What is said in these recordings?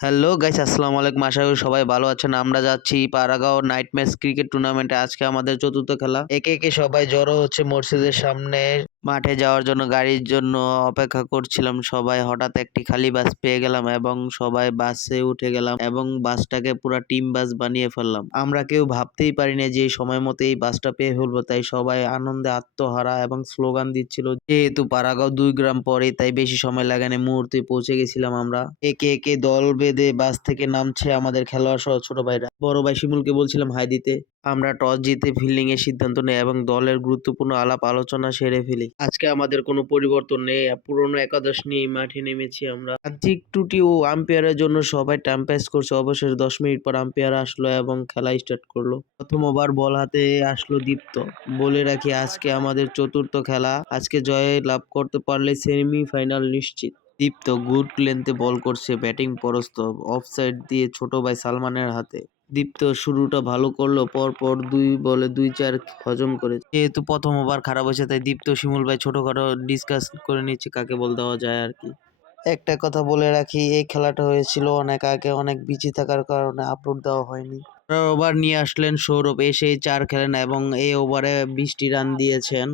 Hello guys, আসসালামু আলাইকুম। আশা করি সবাই ভালো আছেন। আমরা যাচ্ছি পারাগাঁও নাইট ম্যাচ ক্রিকেট টুর্নামেন্টে। আজকে আমাদের চতুর্থ খেলা। একে একে সবাই জড়ো হচ্ছে মসজিদের সামনে। মাঠে যাওয়ার জন্য গাড়ির জন্য অপেক্ষা করছিলাম সবাই। হঠাৎ একটি খালি বাস পেয়ে গেলাম এবং সবাই বাসে উঠে গেলাম এবং বাসটাকে পুরা টিম বাস বানিয়ে ফেললাম। আমরা কেউ ভাবতেই পারিনি যে এই সময় মতো এই বাসটা পেয়ে ফেলবো, তাই সবাই আনন্দে আত্মহারা এবং স্লোগান দিচ্ছিল। যেহেতু পারাগাঁও 2 গ্রাম পরে, তাই বেশি সময় লাগেনি, মুহূর্তে পৌঁছে গেছিলাম আমরা। একে একে দল বেঁধে বাস থেকে নামছে আমাদের খেলোয়াড় সহ ছোট ভাইরা। বড় ভাই শিমুলকে বলছিলাম হাই দিতে। আমরা টস জিতে ফিল্ডিং এর সিদ্ধান্ত নেই এবং দলের গুরুত্বপূর্ণ আলাপ আলোচনা সেরে ফেলি। আজকে আমাদের কোনো পরিবর্তন নেই, পুরনো একাদশ নিয়ে মাঠে নেমেছি আমরা। আর্থিক ত্রুটি ও আম্পায়ারের জন্য সবাই টাইম পাস করছে। অবশেষে 10 মিনিট পর আম্পায়ার আসলো এবং খেলা স্টার্ট করলো। প্রথম ওভার বল হাতে আসলো দীপ্ত। বলে রাখি, আজকে আমাদের চতুর্থ খেলা। আজকে জয় লাভ করতে পারলে সেমিফাইনাল নিশ্চিত। দীপ্ত গুড লেন্থে বল করছে, ব্যাটিং পরস্ত, অফসাইড দিয়ে ছোট ভাই সালমানের হাতে। দীপ্ত শুরুটা ভালো করলো, পরপর 2 বলে 2-4 হজম করে। যেহেতু প্রথম ওভার খারাপ হয়েছে, তাই দীপ্ত শিমুল ভাই ছোটখাটো ডিসকাস করে নিচ্ছে কাকে বল দেওয়া যায় আর কি। একটা কথা বলে রাখি, এই খেলাটা হয়েছিল অনেক আগে, অনেক বিজি থাকার কারণে আপলোড দেওয়া হয়নি। ওভার নিয়ে আসলেন সৌরভ, এসে 4 খেলেন এবং এই ওভারে 20টি রান দিয়েছেন।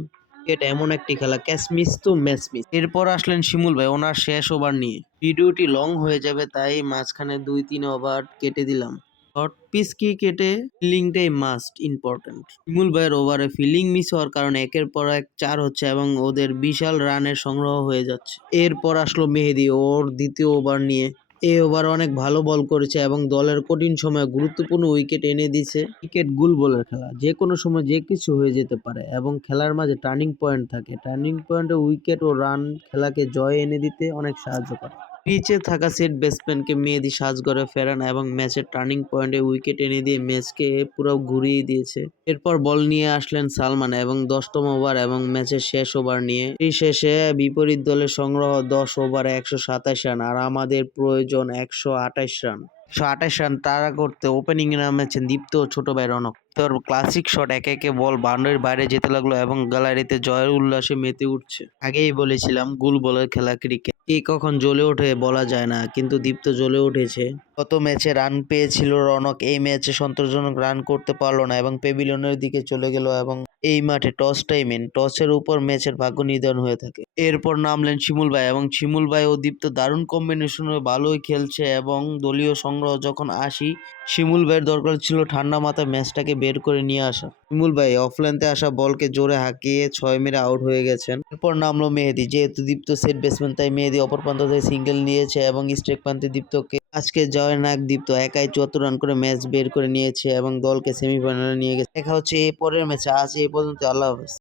এটা এমন একটি খেলা, ক্যাচ মিস তো ম্যাচ মিস। এরপর আসলেন শিমুল ভাই, ওনার শেষ ওভার নিয়ে। ভিডিওটি লং হয়ে যাবে, তাই মাঝখানে 2-3 ওভার কেটে দিলাম। শর্ট পিচ ক্রিকেটে ফিল্ডিংটাই মাস্ট ইম্পর্টেন্ট। শিমুল ভাইয়ের ওভারে ফিল্ডিং মিস হওয়ার কারণে একের পর এক 4 হচ্ছে এবং ওদের বিশাল রানের সংগ্রহ হয়ে যাচ্ছে। এরপর আসলো মেহেদী, ওর দ্বিতীয় ওভার নিয়ে। এই ওভার অনেক ভালো বল করেছে এবং দলের কঠিন সময়ে গুরুত্বপূর্ণ উইকেট এনে দিছে। ক্রিকেট গুল বলের খেলা, যে কোনো সময় যে কিছু হয়ে যেতে পারে এবং খেলার মাঝে টার্নিং পয়েন্ট থাকে। টার্নিং পয়েন্টে উইকেট ও রান খেলাকে জয় এনে দিতে অনেক সাহায্য করে। পিচে থাকা সেট ব্যাটসম্যানকে মেহেদী সাজঘরে ফেরান এবং ম্যাচের টার্নিং পয়েন্টে উইকেট এনে দিয়ে ম্যাচকে পুরো ঘুরিয়ে দিয়েছে। এরপর বল নিয়ে আসলেন সালমান এবং 10তম ওভার এবং ম্যাচের শেষ ওভার নিয়ে। এই শেষে বিপরীত দলের সংগ্রহ 10 ওভারে 127 রান আর আমাদের প্রয়োজন 128 রান। 128 রান তাড়া করতে ওপেনিং এ নামেছেন দীপ্ত ও ছোট ভাই রনক। তোর ক্লাসিক শট, একে একে বল বাউন্ডারির বাইরে যেতে লাগলো এবং গ্যালারিতে জয়ের উল্লাসে মেতে উঠছে। আগেই বলেছিলাম, গুল বলের খেলা ক্রিকেট। কে কখন জ্বলে ওঠে বলা যায় না, কিন্তু দীপ্ত জ্বলে উঠেছে। গত ম্যাচে রান পেয়েছিল রনক, এই ম্যাচে সন্তোষজনক রান করতে পারলো না এবং প্যাভিলিয়নের দিকে চলে গেল। এবং এই মাঠে টসটাই মেন, টসের উপর ম্যাচের ভাগ্য নির্ধারণ হয়ে থাকে। এরপর নামলেন শিমুল ভাই এবং শিমুল ভাই ও দীপ্ত দারুণ কম্বিনেশনে ভালোই খেলছে এবং দলীয় সংগ্রহ যখন আসি, শিমুল ভাইয়ের দরকার ছিল ঠান্ডা মাথায় ম্যাচটাকে বের করে নিয়ে আসা। শিমুল ভাই অফলাইনতে আসা বলকে জোরে হাঁকিয়ে 6 মেরে আউট হয়ে গেছেন। এরপর নামলো মেহেদী, যেহেতু দীপ্ত সেট ব্যাটসম্যান তাই মেহেদী অপর প্রান্ত থেকে সিঙ্গেল নিয়েছে এবং স্ট্রাইক প্রান্তে দীপ্তকে। আজকে জয়ের নায়ক দীপ্ত একাই 74 রান করে ম্যাচ বের করে নিয়েছে এবং দলকে সেমিফাইনালে নিয়ে গেছে। দেখা হচ্ছে এই পরের ম্যাচে। আজ এই পর্যন্ত, আল্লাহ হাফেজ।